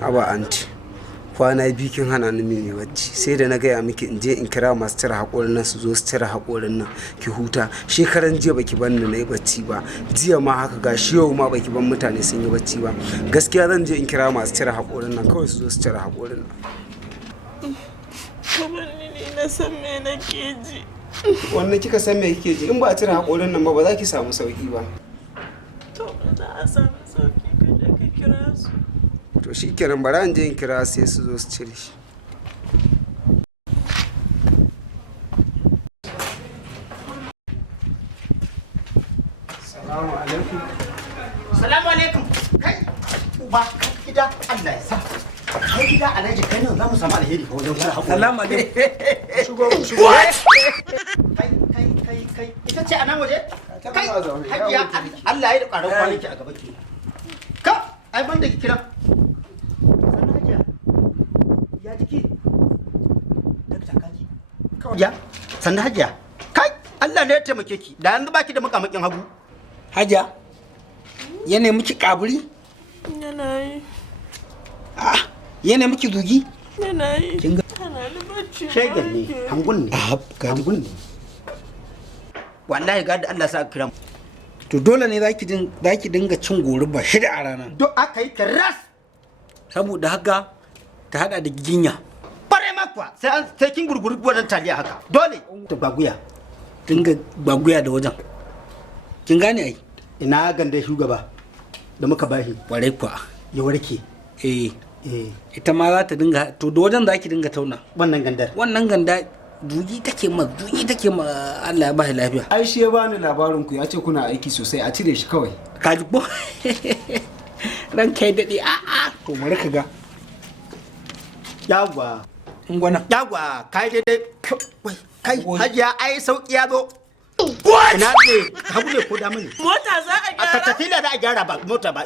Haba anti, kwana biyu kin hana ni mini bacci, sai da na gaya miki in je in kira masu cire haƙorin nan su zo su cire haƙorin nan ki huta. Shekaran jiya baki ban ni na yi bacci ba, jiya ma haka gashi yau ma baki ban mutane sun yi bacci ba. Gaskiya zan je in kira masu cire haƙorin nan kawai su zo su cire haƙorin nan. Kamar ni na san me nake ji. Wannan kika san me kike ji? In ba a cire haƙorin nan ba za ki samu sauki ba. To za a samu sauki ka je ka kira su. To shi kenan bara in je in kira sai su zo su cire shi. Salamu alaikum. Salamu alaikum. Kai uba gida Allah ya sa. Kai gida Alhaji kai nan za mu samu alheri fa wajen cire haƙuri. Salamu alaikum. Shigo. Kai. Ita ce a nan waje? Kai hajiya Allah ya yi ƙarar kwanaki a gaba ke. Ka ai ban da ki kira. Sannu hajiya. Ya jiki. Dakta kaji. Ya sannu hajiya. Kai Allah ne ya taimake ki. Da yanzu baki da makamakin hagu. Hajiya, yana miki kaburi? Yana yi. Yana miki zugi? Yana yi. Kin ga Ana ni bacci. Shegan ne, hangun ne. hangun ne. Wallahi ga da Allah sa kira. To dole ne zaki dinga cin goruba shida a rana. Duk aka yi karas. Saboda haka ta hada da giginya. Bare ma kuwa sai kin gurguri wannan taliya haka. Dole ta baguya. Dinga baguya da wajen. Kin gane ai? Ina ganda shugaba da muka bashi. Kwarai kuwa. Ya warke. Ita ma za ta dinga to da wajen zaki dinga tauna. Wannan gandar. Wannan ganda dugi take ma Allah ya ba shi lafiya. Ai shi ya bani labarin ku ya ce kuna aiki sosai a cire shi kawai. Ka ji ko? Ran kai dade to bari ka ga. Yagwa. Ngwana. Yagwa kai dai kai hajiya ai sauki ya zo. Ina ne hagu ne ko da mini? Mota za a gyara. Ka tafi da za a gyara ba mota ba.